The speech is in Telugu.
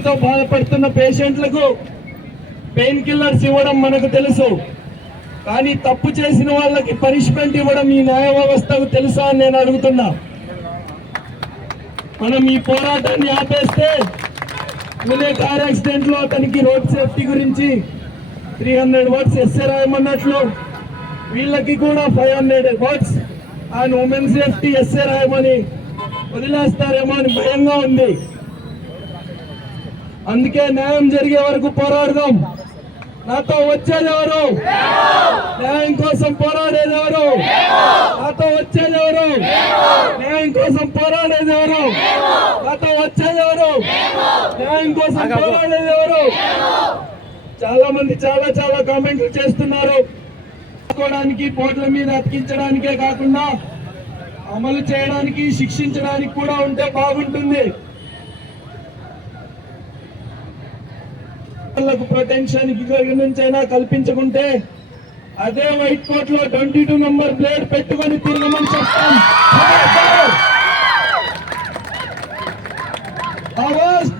నొప్పితో బాధపడుతున్న పేషెంట్లకు పెయిన్ కిల్లర్స్ ఇవ్వడం మనకు తెలుసు. కానీ తప్పు చేసిన వాళ్ళకి పనిష్మెంట్ ఇవ్వడం ఈ న్యాయ వ్యవస్థకు తెలుసా అని నేను అడుగుతున్నా. మనం ఈ పోరాటాన్ని ఆపేస్తే పూణే కార్ యాక్సిడెంట్లో అతనికి రోడ్ సేఫ్టీ గురించి త్రీ హండ్రెడ్ వర్డ్స్ ఎస్ఏ రాయమన్నట్లు వీళ్ళకి కూడా five hundred words and women safety essay రాయమని వదిలేస్తారేమో అని భయంగా ఉంది. అందుకే న్యాయం జరిగే వరకు పోరాడదాం. నాతో వచ్చేదెవరు న్యాయం కోసం పోరాడేదెవరు నాతో వచ్చేదెవరు న్యాయం కోసం పోరాడేదెవరు నాతో వచ్చేదెవరు న్యాయం కోసం పోరాడేదెవరు చాలా మంది చాలా చాలా కామెంట్లు చేస్తున్నారు. చేసుకోవడానికి పోట్ల మీద అతికించడానికే కాకుండా అమలు చేయడానికి శిక్షించడానికి కూడా ఉంటే బాగుంటుంది. వాళ్ళకు ప్రొటెన్షన్ నుంచైనా కల్పించకుంటే అదే వైట్ కోట్లో ట్వంటీ టూ నంబర్ ప్లేట్ పెట్టుకొని తిరగమని చెప్తాం. ఆవాజ్